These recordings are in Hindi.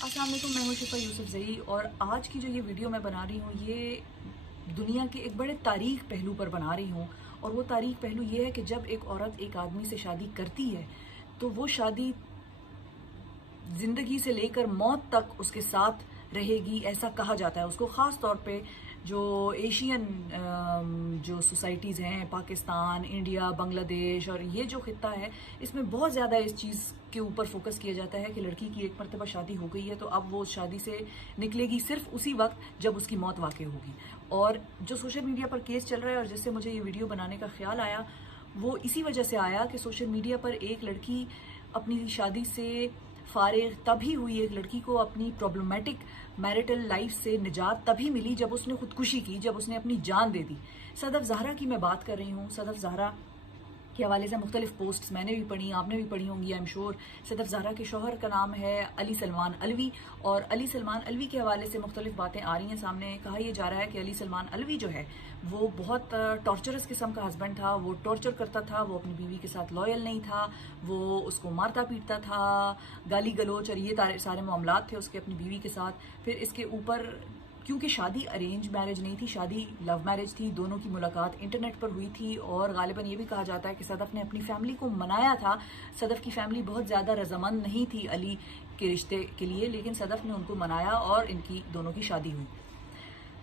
अस्सलाम वालेकुम, मैं हूं शिफा यूसुफजई और आज की जो ये वीडियो मैं बना रही हूँ ये दुनिया के एक बड़े तारीख पहलू पर बना रही हूँ। और वो तारीख पहलू ये है कि जब एक औरत एक आदमी से शादी करती है तो वो शादी जिंदगी से लेकर मौत तक उसके साथ रहेगी, ऐसा कहा जाता है उसको। ख़ास तौर पे जो एशियन जो सोसाइटीज़ हैं, पाकिस्तान, इंडिया, बांग्लादेश और ये जो खित्ता है, इसमें बहुत ज़्यादा इस चीज़ के ऊपर फोकस किया जाता है कि लड़की की एक मरतबा शादी हो गई है तो अब वो शादी से निकलेगी सिर्फ उसी वक्त जब उसकी मौत वाक़ई होगी। और जो सोशल मीडिया पर केस चल रहा है और जिससे मुझे ये वीडियो बनाने का ख्याल आया, वो इसी वजह से आया कि सोशल मीडिया पर एक लड़की अपनी शादी से फारिग तभी हुई। एक लड़की को अपनी प्रॉब्लमेटिक मैरिटल लाइफ से निजात तभी मिली जब उसने खुदकुशी की, जब उसने अपनी जान दे दी। सदफ ज़हरा की मैं बात कर रही हूँ। सदफ ज़हरा के हवाले से मुख्तलिफ पोस्ट्स मैंने भी पढ़ी, आपने भी पढ़ी होंगी, I am sure. Sadaf Zahra के शौहर का नाम है अली सलमान अलवी और अली सलमान अलवी के हवाले से मुख्तलिफ बातें आ रही हैं सामने। कहा यह जा रहा है कि अली सलमान अलवी जो है वो बहुत टॉर्चरस किस्म का हस्बैंड था। वो टॉर्चर करता था, वो अपनी बीवी के साथ लॉयल नहीं था, वो उसको मारता पीटता था, गाली गलोच और ये सारे मामलात थे उसके अपनी बीवी के साथ। फिर इसके ऊपर क्योंकि शादी अरेंज मैरिज नहीं थी, शादी लव मैरिज थी, दोनों की मुलाकात इंटरनेट पर हुई थी और गालिबन ये भी कहा जाता है कि सदफ ने अपनी फैमिली को मनाया था। सदफ की फैमिली बहुत ज़्यादा रजामंद नहीं थी अली के रिश्ते के लिए, लेकिन सदफ ने उनको मनाया और इनकी दोनों की शादी हुई।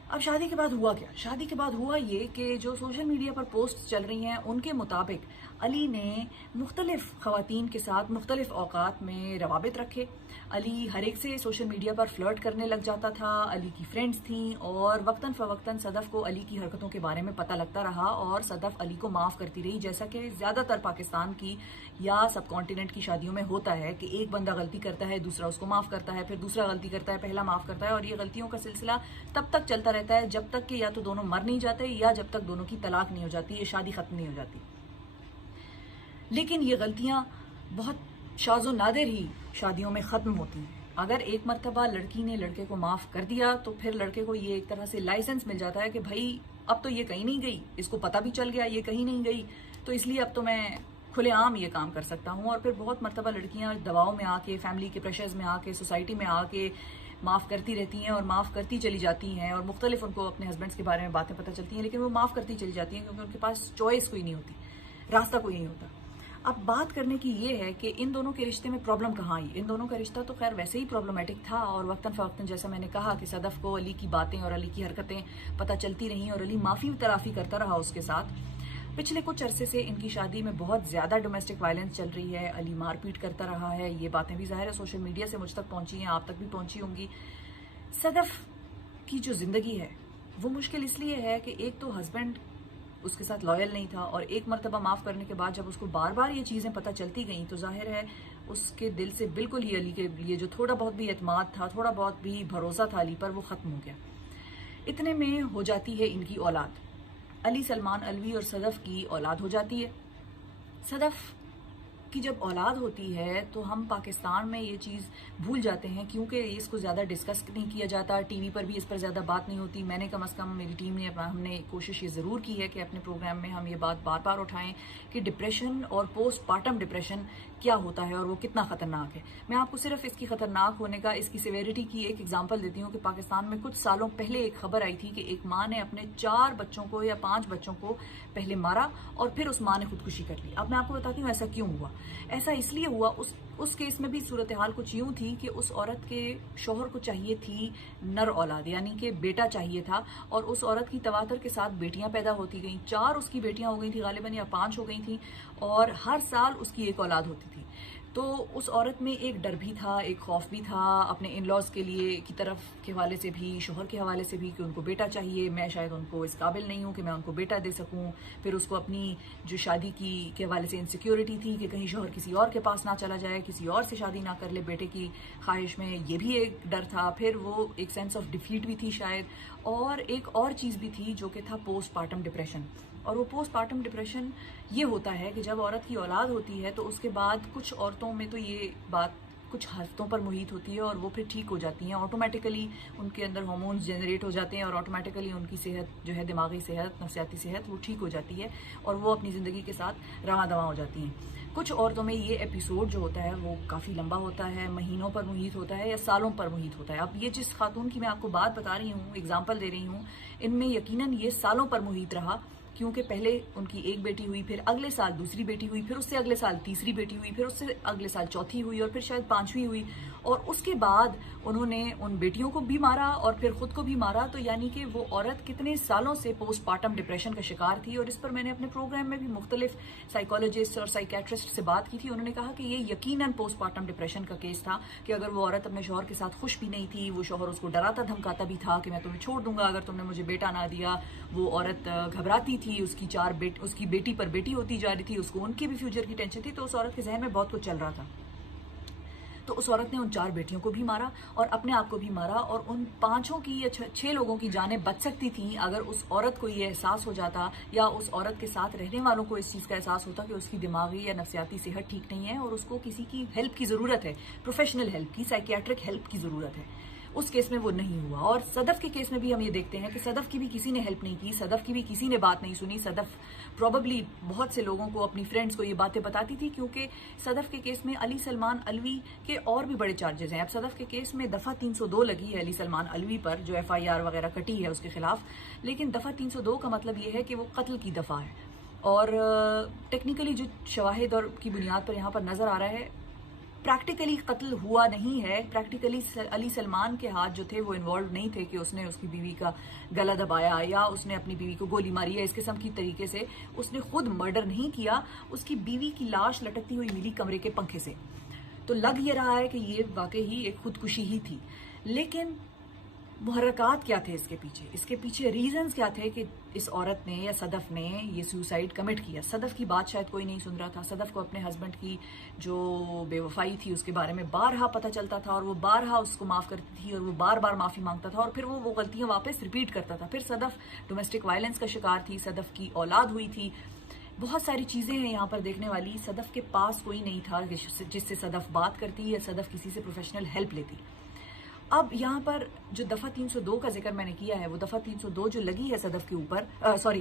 अब शादी के बाद हुआ क्या? शादी के बाद हुआ ये कि जो सोशल मीडिया पर पोस्ट चल रही हैं उनके मुताबिक अली ने मुख्तलिफ ख़वातीन के साथ मुख्तलिफ औकात में रवाबित रखे। अली हर एक से सोशल मीडिया पर फ्लर्ट करने लग जाता था। अली की फ्रेंड्स थीं और वक्तन फ़वक्तन सदफ़ को अली की हरकतों के बारे में पता लगता रहा और सदफ़ अली को माफ़ करती रही, जैसा कि ज़्यादातर पाकिस्तान की या सब कॉन्टिनेंट की शादियों में होता है कि एक बंदा गलती करता है, दूसरा उसको माफ़ करता है, फिर दूसरा गलती करता है, पहला माफ़ करता है और ये गलतियों का सिलसिला तब तक चलता रहता है जब तक कि या तो दोनों मर नहीं जाते या जब तक दोनों की तलाक नहीं हो जाती, ये शादी खत्म नहीं हो जाती। लेकिन ये गलतियां बहुत शाज़ो नादिर ही शादियों में ख़त्म होती हैं। अगर एक मरतबा लड़की ने लड़के को माफ़ कर दिया तो फिर लड़के को ये एक तरह से लाइसेंस मिल जाता है कि भाई अब तो ये कहीं नहीं गई, इसको पता भी चल गया ये कहीं नहीं गई, तो इसलिए अब तो मैं खुलेआम ये काम कर सकता हूँ। और फिर बहुत मरतबा लड़कियां दबाव में आके, फैमिली के प्रेशर्स में आके, सोसाइटी में आके माफ़ करती रहती हैं और माफ़ करती चली जाती हैं और मुख्तलिफ उनको अपने हस्बैंड्स के बारे में बातें पता चलती हैं, लेकिन वो माफ़ करती चली जाती हैं क्योंकि उनके पास चॉइस कोई नहीं होती, रास्ता कोई नहीं होता। अब बात करने की ये है कि इन दोनों के रिश्ते में प्रॉब्लम कहाँ आई। इन दोनों का रिश्ता तो खैर वैसे ही प्रॉब्लमेटिक था और वक्तन फ़वक्तन जैसा मैंने कहा कि सदफ़ को अली की बातें और अली की हरकतें पता चलती रहीं और अली माफ़ी तलाफ़ी करता रहा उसके साथ। पिछले कुछ अरसे से इनकी शादी में बहुत ज़्यादा डोमेस्टिक वायलेंस चल रही है, अली मारपीट करता रहा है। ये बातें भी ज़ाहिर है सोशल मीडिया से मुझ तक पहुँची हैं, आप तक भी पहुँची होंगी। सदफ़ की जो ज़िंदगी है वो मुश्किल इसलिए है कि एक तो हस्बैंड उसके साथ लॉयल नहीं था और एक मरतबा माफ़ करने के बाद जब उसको बार बार ये चीज़ें पता चलती गईं तो जाहिर है उसके दिल से बिल्कुल ही अली के लिए जो थोड़ा बहुत भी एतमाद था, थोड़ा बहुत भी भरोसा था अली पर, वो ख़त्म हो गया। इतने में हो जाती है इनकी औलाद। अली सलमान अलवी और सदफ़ की औलाद हो जाती है। सदफ़ की जब औलाद होती है तो हम पाकिस्तान में ये चीज़ भूल जाते हैं क्योंकि इसको ज़्यादा डिस्कस नहीं किया जाता, टीवी पर भी इस पर ज़्यादा बात नहीं होती। मैंने कम से कम, मेरी टीम ने, हमने कोशिश ये ज़रूर की है कि अपने प्रोग्राम में हम ये बात बार बार उठाएं कि डिप्रेशन और पोस्टपार्टम डिप्रेशन क्या होता है और वो कितना ख़तरनाक है। मैं आपको सिर्फ इसकी ख़तरनाक होने का, इसकी सिवेरिटी की एक एग्जाम्पल देती हूँ कि पाकिस्तान में कुछ सालों पहले एक खबर आई थी कि एक माँ ने अपने 4 बच्चों को या 5 बच्चों को पहले मारा और फिर उस माँ ने खुदकुशी कर ली। अब मैं आपको बताती हूँ ऐसा क्यों हुआ। ऐसा इसलिए हुआ, उस केस में भी सूरत हाल कुछ यूं थी कि उस औरत के शोहर को चाहिए थी नर औलाद, यानी कि बेटा चाहिए था, और उस औरत की तवातर के साथ बेटियां पैदा होती गईं। 4 उसकी बेटियां हो गई थी गालिबन, या 5 हो गई थी, और हर साल उसकी एक औलाद होती थी। तो उस औरत में एक डर भी था, एक खौफ भी था अपने इन लॉज के लिए की तरफ के हवाले से भी, शोहर के हवाले से भी, कि उनको बेटा चाहिए, मैं शायद उनको इस काबिल नहीं हूँ कि मैं उनको बेटा दे सकूँ। फिर उसको अपनी जो शादी की के हवाले से इनसिक्योरिटी थी कि कहीं शोहर किसी और के पास ना चला जाए, किसी और से शादी ना कर ले बेटे की ख्वाहिश में, ये भी एक डर था। फिर वो एक सेंस ऑफ डिफीट भी थी शायद, और एक और चीज़ भी थी जो कि था पोस्टपार्टम डिप्रेशन। और वो पोस्टपार्टम डिप्रेशन ये होता है कि जब औरत की औलाद होती है तो उसके बाद कुछ औरतों में तो ये बात कुछ हफ्तों पर मुहित होती है और वो फिर ठीक हो जाती हैं ऑटोमेटिकली। उनके अंदर हार्मोन्स जनरेट हो जाते हैं और ऑटोमेटिकली उनकी सेहत जो है, दिमागी सेहत, नफसियाती सेहत, वो ठीक हो जाती है और वो अपनी ज़िंदगी के साथ रवां दवां हो जाती हैं। कुछ औरतों में ये एपिसोड जो होता है वो काफ़ी लंबा होता है, महीनों पर मुहित होता है या सालों पर मुहित होता है। अब ये जिस खातून की मैं आपको बात बता रही हूँ, एग्जाम्पल दे रही हूँ, इनमें यकीनन ये सालों पर मुहित रहा, क्योंकि पहले उनकी एक बेटी हुई, फिर अगले साल दूसरी बेटी हुई, फिर उससे अगले साल तीसरी बेटी हुई, फिर उससे अगले साल चौथी हुई और फिर शायद पांचवी हुई। और उसके बाद उन्होंने उन बेटियों को भी मारा और फिर खुद को भी मारा। तो यानी कि वो औरत कितने सालों से पोस्टमार्टम डिप्रेशन का शिकार थी। और इस पर मैंने अपने प्रोग्राम में भी मुख्तलिफ साइकोलॉजिस्ट और साइकेट्रिस्ट से बात की थी। उन्होंने कहा कि ये यकीनन पोस्टमार्टम डिप्रेशन का केस था कि अगर वो औरत अपने शौहर के साथ खुश भी नहीं थी, वो शौहर उसको डराता धमकाता भी था कि मैं तुम्हें छोड़ दूंगा अगर तुमने मुझे बेटा ना दिया। वो औरत घबराती थी, उसकी बेटी पर बेटी होती जा रही थी, उसको उनके भी फ्यूचर की टेंशन थी। तो उस औरत के जहन में बहुत कुछ चल रहा था। तो उस औरत ने उन 4 बेटियों को भी मारा और अपने आप को भी मारा और उन 5 की या 6 लोगों की जानें बच सकती थी अगर उस औरत को ये एहसास हो जाता या उस औरत के साथ रहने वालों को इस चीज़ का एहसास होता कि उसकी दिमागी या नफसियाती सेहत ठीक नहीं है और उसको किसी की हेल्प की ज़रूरत है, प्रोफेशनल हेल्प की, साइकियाट्रिक हेल्प की ज़रूरत है। उस केस में वो नहीं हुआ। और सदफ के केस में भी हम ये देखते हैं कि सदफ की भी किसी ने हेल्प नहीं की, सदफ की भी किसी ने बात नहीं सुनी। सदफ प्रोबेबली बहुत से लोगों को, अपनी फ्रेंड्स को ये बातें बताती थी, क्योंकि सदफ के केस में अली सलमान अलवी के और भी बड़े चार्जेस हैं। अब सदफ के केस में दफ़ा 302 लगी है अली सलमान अलवी पर, जो FIR वगैरह कटी है उसके खिलाफ। लेकिन दफ़ा 302 का मतलब ये है कि वो कत्ल की दफ़ा है। और टेक्निकली जो शवाहिद और की बुनियाद पर यहाँ पर नज़र आ रहा है, प्रैक्टिकली कत्ल हुआ नहीं है। प्रैक्टिकली अली सलमान के हाथ जो थे वो इन्वॉल्व नहीं थे कि उसने उसकी बीवी का गला दबाया या उसने अपनी बीवी को गोली मारी या इस किस्म की तरीके से उसने खुद मर्डर नहीं किया। उसकी बीवी की लाश लटकती हुई मिली कमरे के पंखे से। तो लग ये रहा है कि ये वाकई ही एक खुदकुशी ही थी। लेकिन मुहर्रकात क्या थे इसके पीछे रीजंस क्या थे कि इस औरत ने या सदफ ने ये सुसाइड कमिट किया। सदफ की बात शायद कोई नहीं सुन रहा था। सदफ को अपने हस्बैंड की जो बेवफाई थी उसके बारे में बारहा पता चलता था और वो बारहा उसको माफ करती थी और वो बार बार माफी मांगता था और फिर वो गलतियां वापस रिपीट करता था। फिर सदफ डोमेस्टिक वायलेंस का शिकार थी, सदफ की औलाद हुई थी, बहुत सारी चीजें हैं यहाँ पर देखने वाली। सदफ के पास कोई नहीं था जिससे सदफ बात करती या सदफ किसी से प्रोफेशनल हेल्प लेती। अब यहाँ पर जो दफ़ा 302 का जिक्र मैंने किया है, वो दफ़ा 302 जो लगी है सदफ के ऊपर,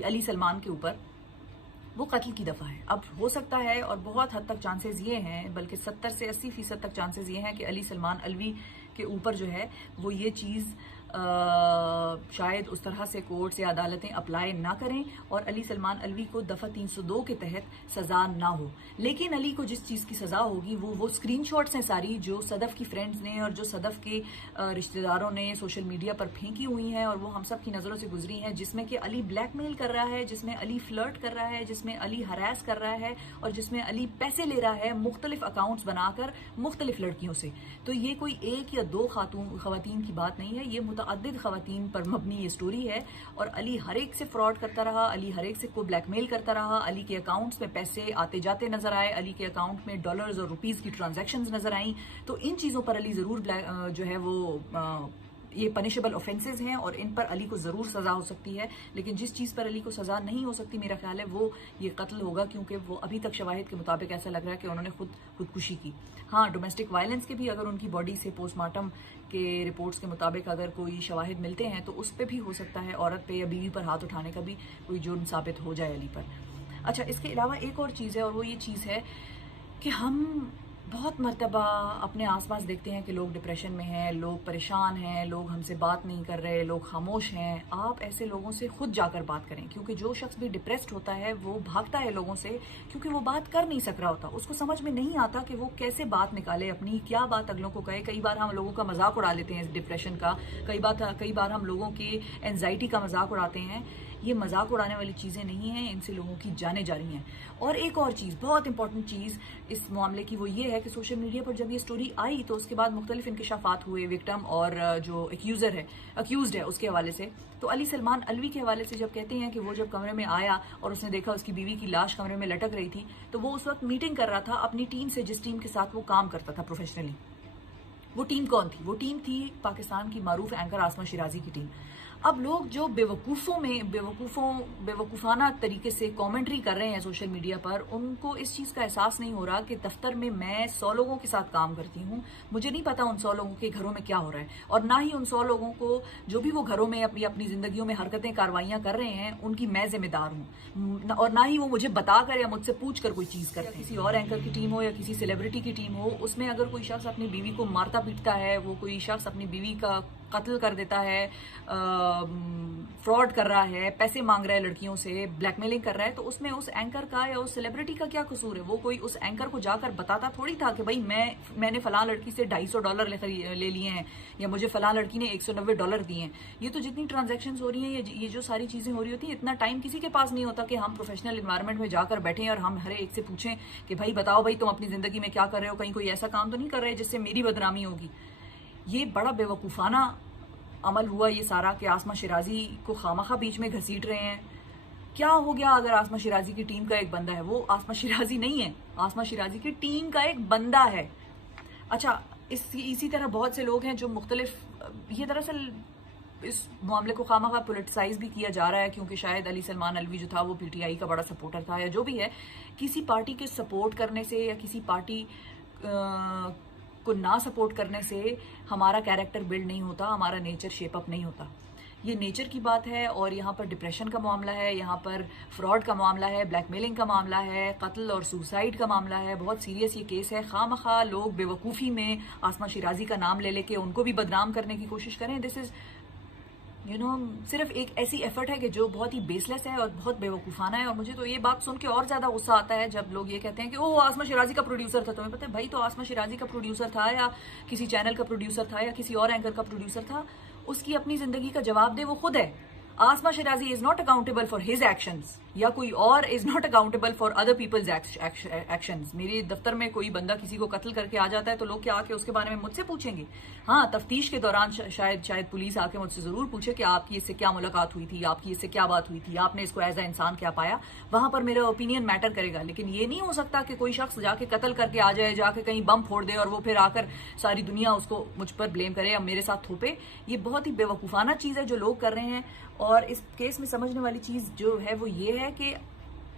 अली सलमान के ऊपर, वो कत्ल की दफ़ा है। अब हो सकता है और बहुत हद तक चांसेस ये हैं, बल्कि 70 से 80% तक चांसेस ये हैं कि अली सलमान अलवी के ऊपर जो है वो ये चीज़ शायद उस तरह से कोर्ट्स या अदालतें अप्लाई ना करें और अली सलमान अलवी को दफ़ा 302 के तहत सज़ा ना हो। लेकिन अली को जिस चीज़ की सज़ा होगी वो स्क्रीनशॉट्स हैं सारी, जो सदफ की फ्रेंड्स ने और जो सदफ के रिश्तेदारों ने सोशल मीडिया पर फेंकी हुई हैं और वो हम सब की नज़रों से गुजरी हैं, जिसमें कि अली ब्लैकमेल कर रहा है, जिसमें अली फ्लर्ट कर रहा है, जिसमें अली हरास कर रहा है और जिसमें अली पैसे ले रहा है मुख्तलिफ अकाउंट्स बनाकर मुख्तलिफ लड़कियों से। तो ये कोई एक या दो खवातीन की बात नहीं है, ये मुतअद्दिद खवातीन पर मबनी ये स्टोरी है। और अली हर एक से फ्रॉड करता रहा, अली हर एक से को ब्लैकमेल करता रहा, अली के अकाउंट्स में पैसे आते जाते नजर आए, अली के अकाउंट में डॉलर्स और रुपीस की ट्रांजैक्शंस नजर आई। तो इन चीजों पर अली जरूर जो है वो ये पनिशेबल ऑफेंसेस हैं और इन पर अली को ज़रूर सज़ा हो सकती है। लेकिन जिस चीज़ पर अली को सज़ा नहीं हो सकती मेरा ख्याल है वो ये कत्ल होगा, क्योंकि वो अभी तक शवाहिद के मुताबिक ऐसा लग रहा है कि उन्होंने खुदकुशी की। हाँ, डोमेस्टिक वायलेंस के भी अगर उनकी बॉडी से पोस्टमार्टम के रिपोर्ट्स के मुताबिक अगर कोई शवाहिद मिलते हैं तो उस पर भी हो सकता है औरत पे या बीवी पर हाथ उठाने का भी कोई जुर्म साबित हो जाए अली पर। अच्छा, इसके अलावा एक और चीज़ है और वो ये चीज़ है कि हम बहुत मर्तबा अपने आसपास देखते हैं कि लोग डिप्रेशन में हैं, लोग परेशान हैं, लोग हमसे बात नहीं कर रहे, लोग खामोश हैं। आप ऐसे लोगों से खुद जाकर बात करें, क्योंकि जो शख्स भी डिप्रेस्ड होता है वो भागता है लोगों से, क्योंकि वो बात कर नहीं सक रहा होता। उसको समझ में नहीं आता कि वो कैसे बात निकाले अपनी, क्या बात अगलों को कहे। कई बार हम लोगों का मजाक उड़ा लेते हैं इस डिप्रेशन का, कई बार हम लोगों की एंजाइटी का मजाक उड़ाते हैं। ये मजाक उड़ाने वाली चीज़ें नहीं हैं, इनसे लोगों की जानें जा रही हैं। और एक और चीज़, बहुत इंपॉर्टेंट चीज़ इस मामले की, वो ये है कि सोशल मीडिया पर जब ये स्टोरी आई तो उसके बाद मुख्तलिफ इंकशाफात हुए विक्टिम और जो अक्यूज्ड है उसके हवाले से। तो अली सलमान अलवी के हवाले से जब कहते हैं कि वो जब कमरे में आया और उसने देखा उसकी बीवी की लाश कमरे में लटक रही थी, तो वो उस वक्त मीटिंग कर रहा था अपनी टीम से, जिस टीम के साथ वो काम करता था प्रोफेशनली। वो टीम कौन थी? वो टीम थी पाकिस्तान की मारूफ एंकर आसमा शिराजी की टीम। अब लोग जो बेवकूफ़ाना तरीके से कमेंट्री कर रहे हैं सोशल मीडिया पर, उनको इस चीज़ का एहसास नहीं हो रहा कि दफ्तर में मैं 100 लोगों के साथ काम करती हूँ। मुझे नहीं पता उन 100 लोगों के घरों में क्या हो रहा है, और ना ही उन 100 लोगों को जो भी वो घरों में अपनी ज़िंदगियों में हरकतें कार्रवाइयाँ कर रहे हैं उनकी मैं जिम्मेदार हूँ, और ना ही वो मुझे बता कर या मुझसे पूछ कर कोई चीज़ करते हैं। किसी और एंकर की टीम हो या किसी सेलिब्रिटी की टीम हो, उसमें अगर कोई शख्स अपनी बीवी को मारता पीटता है, वो कोई शख्स अपनी बीवी का कत्ल कर देता है, फ्रॉड कर रहा है, पैसे मांग रहा है लड़कियों से, ब्लैकमेलिंग कर रहा है, तो उसमें उस एंकर का या उस सेलिब्रिटी का क्या कसूर है? वो कोई उस एंकर को जाकर बताता थोड़ी था कि भाई मैंने फलां लड़की से $250 ले लिए हैं, या मुझे फलां लड़की ने $190 दिए हैं। ये तो जितनी ट्रांजैक्शंस हो रही हैं, ये जो सारी चीजें हो रही होती हैं, इतना टाइम किसी के पास नहीं होता कि हम प्रोफेशनल एनवायरनमेंट में जाकर बैठें और हम हर एक से पूछें कि भाई बताओ भाई तुम अपनी जिंदगी में क्या कर रहे हो, कहीं कोई ऐसा काम तो नहीं कर रहे जिससे मेरी बदनामी होगी। ये बड़ा बेवकूफाना अमल हुआ ये सारा कि आसमा शिराजी को खामखा बीच में घसीट रहे हैं। क्या हो गया अगर आसमा शिराजी की टीम का एक बंदा है? वो आसमा शिराजी नहीं है, आसमा शिराजी की टीम का एक बंदा है। अच्छा, इसी तरह बहुत से लोग हैं जो मुख्तलिफ, ये दरअसल इस मामले को खामखा पोलिटिसाइज भी किया जा रहा है, क्योंकि शायद अली सलमान अलवी जो था वो पीटीआई का बड़ा सपोर्टर था, या जो भी है, किसी पार्टी के सपोर्ट करने से या किसी पार्टी को ना सपोर्ट करने से हमारा कैरेक्टर बिल्ड नहीं होता, हमारा नेचर शेप अप नहीं होता। ये नेचर की बात है, और यहाँ पर डिप्रेशन का मामला है, यहाँ पर फ्रॉड का मामला है, ब्लैकमेलिंग का मामला है, कत्ल और सुसाइड का मामला है। बहुत सीरियस ये केस है। खामखा लोग बेवकूफ़ी में आसमा शिराजी का नाम ले लेके उनको भी बदनाम करने की कोशिश करें। दिस इज़ सिर्फ एक ऐसी एफर्ट है कि जो बहुत ही बेसलेस है और बहुत बेवकूफ़ाना है। और मुझे तो ये बात सुन के और ज़्यादा गुस्सा आता है जब लोग ये कहते हैं कि ओ आसमा शिराजी का प्रोड्यूसर था। तुम्हें पता है भाई, तो आसमा शिराजी का प्रोड्यूसर था या किसी चैनल का प्रोड्यूसर था या किसी और एंकर का प्रोड्यूसर था, उसकी अपनी ज़िंदगी का जवाब दे, वो खुद है। Asma Shirazi is not accountable for his actions, या कोई और is not accountable for other peoples actions. मेरे दफ्तर में कोई बंदा किसी को कत्ल करके आ जाता है तो लोग क्या आके उसके बारे में मुझसे पूछेंगे? हाँ, तफ्तीश के दौरान शायद पुलिस आके मुझसे जरूर पूछे कि आपकी इससे क्या मुलाकात हुई थी, आपकी इससे क्या बात हुई थी, आपने इसको एज अ इंसान क्या पाया। वहां पर मेरा ओपिनियन मैटर करेगा। लेकिन ये नहीं हो सकता कि कोई शख्स जाके कत्ल करके आ जाए, जाके कहीं बम फोड़ दे और वो फिर आकर सारी दुनिया उसको मुझ पर ब्लेम करे या मेरे साथ थोपे। ये बहुत ही बेवकूफाना चीज है जो लोग कर रहे हैं। और इस केस में समझने वाली चीज जो है वो ये है कि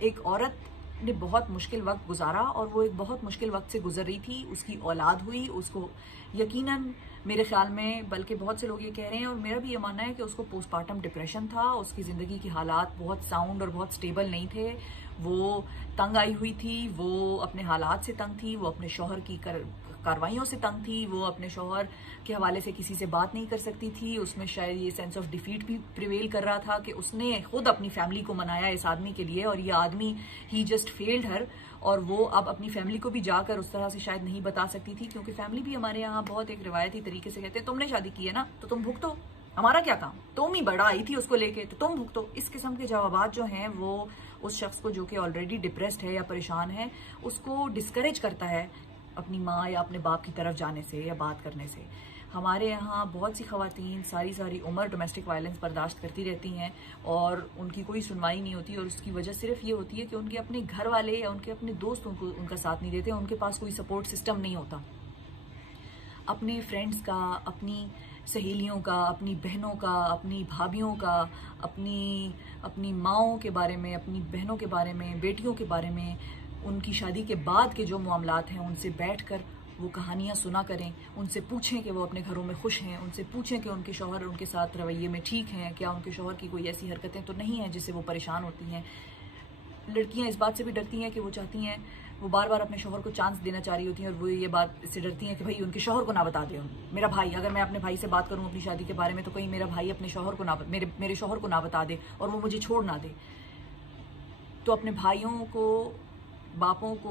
एक औरत ने बहुत मुश्किल वक्त गुजारा, और वो एक बहुत मुश्किल वक्त से गुजर रही थी। उसकी औलाद हुई, उसको यकीनन मेरे ख्याल में, बल्कि बहुत से लोग ये कह रहे हैं और मेरा भी ये मानना है कि उसको पोस्टमार्टम डिप्रेशन था। उसकी ज़िंदगी के हालात बहुत साउंड और बहुत स्टेबल नहीं थे। वो तंग आई हुई थी, वो अपने हालात से तंग थी, वो अपने शौहर की कार्रवाइयों से तंग थी, वो अपने शौहर के हवाले से किसी से बात नहीं कर सकती थी। उसमें शायद ये सेंस ऑफ डिफीट भी प्रिवेल कर रहा था कि उसने खुद अपनी फैमिली को मनाया इस आदमी के लिए, और ये आदमी ही जस्ट फेल्ड हर। और वो अब अपनी फैमिली को भी जाकर उस तरह से शायद नहीं बता सकती थी, क्योंकि फैमिली भी हमारे यहाँ बहुत एक रिवायती तरीके से कहते हैं तुमने शादी की है ना तो तुम भुगतो, हमारा क्या काम, तुम ही बड़ा आई थी उसको लेके तो तुम भुगतो। इस किस्म के जवाबात जो हैं वो उस शख्स को जो कि ऑलरेडी डिप्रेस्ड है या परेशान है, उसको डिस्करेज करता है अपनी माँ या अपने बाप की तरफ जाने से या बात करने से। हमारे यहाँ बहुत सी ख़वातीन सारी उम्र डोमेस्टिक वायलेंस बर्दाश्त करती रहती हैं और उनकी कोई सुनवाई नहीं होती, और उसकी वजह सिर्फ ये होती है कि उनके अपने घर वाले या उनके अपने दोस्त उनका साथ नहीं देते, उनके पास कोई सपोर्ट सिस्टम नहीं होता। अपने फ्रेंड्स का, अपनी सहेलियों का, अपनी बहनों का, अपनी भाभियों का, अपनी माँओं के बारे में, अपनी बहनों के बारे में, बेटियों के बारे में, उनकी शादी के बाद के जो मामलात हैं उनसे बैठकर वो कहानियाँ सुना करें। उनसे पूछें कि वो अपने घरों में खुश हैं, उनसे पूछें कि उनके शौहर उनके साथ रवैये में ठीक हैं, क्या उनके शौहर की कोई ऐसी हरकतें तो नहीं हैं जिससे वो परेशान होती हैं। लड़कियां इस बात से भी डरती हैं कि वो चाहती हैं, वो बार बार अपने शौहर को चांस देना चाह रही होती हैं, और वो ये बात इससे डरती हैं कि भाई उनके शौहर को ना बता दें। मेरा भाई, अगर मैं अपने भाई से बात करूं अपनी शादी के बारे में तो कहीं मेरा भाई अपने शौहर को ना, मेरे शौहर को ना बता दे और वो मुझे छोड़ ना दे। तो अपने भाइयों को, बापों को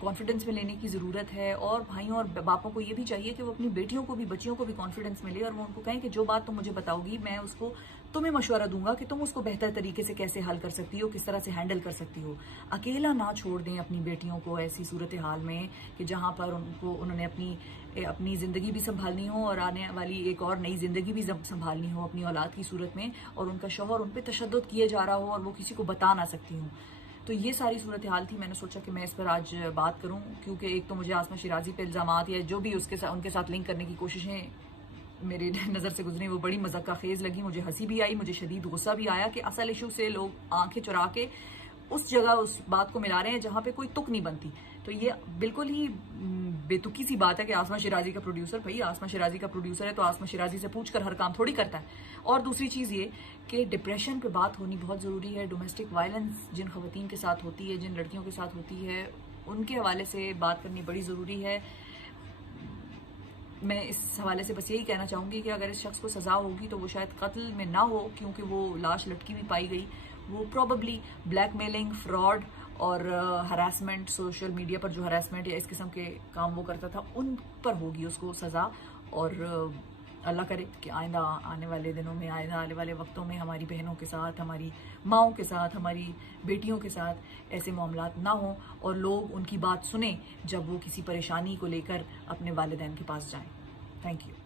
कॉन्फिडेंस में लेने की ज़रूरत है, और भाइयों और बापों को ये भी चाहिए कि वो अपनी बेटियों को भी, बच्चियों को भी कॉन्फिडेंस मिले, और वो उनको कहें कि जो बात तुम मुझे बताओगी मैं उसको तुम्हें मशवरा दूंगा कि तुम उसको बेहतर तरीके से कैसे हल कर सकती हो, किस तरह से हैंडल कर सकती हो। अकेला ना छोड़ दें अपनी बेटियों को ऐसी सूरत हाल में कि जहाँ पर उन्होंने अपनी ज़िंदगी भी संभालनी हो और आने वाली एक और नई ज़िंदगी भी संभालनी हो अपनी औलाद की सूरत में, और उनका शौहर उन पर तशद्दुद किए जा रहा हो और वो किसी को बता ना सकती हूँ। तो ये सारी सूरत हाल थी। मैंने सोचा कि मैं इस पर आज बात करूं, क्योंकि एक तो मुझे आसमा शिराजी पे इल्ज़ामात या जो भी उनके साथ लिंक करने की कोशिशें मेरी नज़र से गुजरी वो बड़ी मज़ाक़ खेज़ लगी, मुझे हंसी भी आई, मुझे शदीद गुस्सा भी आया कि असल इशू से लोग आंखें चुरा के उस जगह उस बात को मिला रहे हैं जहां पे कोई तुक नहीं बनती। तो ये बिल्कुल ही बेतुकी सी बात है कि आसमा शिराजी का प्रोड्यूसर, भाई आसमा शिराजी का प्रोड्यूसर है तो आसमा शिराजी से पूछकर हर काम थोड़ी करता है। और दूसरी चीज़ ये कि डिप्रेशन पे बात होनी बहुत ज़रूरी है। डोमेस्टिक वायलेंस जिन खवातीन के साथ होती है, जिन लड़कियों के साथ होती है, उनके हवाले से बात करनी बड़ी ज़रूरी है। मैं इस हवाले से बस यही कहना चाहूँगी कि अगर इस शख्स को सज़ा होगी तो वो शायद कत्ल में ना हो, क्योंकि वो लाश लटकी भी पाई गई। वो प्रॉबली ब्लैकमेलिंग, फ्रॉड और हरासमेंट, सोशल मीडिया पर जो हरासमेंट या इस किस्म के काम वो करता था, उन पर होगी उसको सज़ा। और अल्लाह करे कि आइंदा आने वाले दिनों में, आइंदा आने वाले वक्तों में हमारी बहनों के साथ, हमारी माओं के साथ, हमारी बेटियों के साथ ऐसे मामलात ना हों और लोग उनकी बात सुने जब वो किसी परेशानी को लेकर अपने वालिदैन के पास जाएं। Thank you.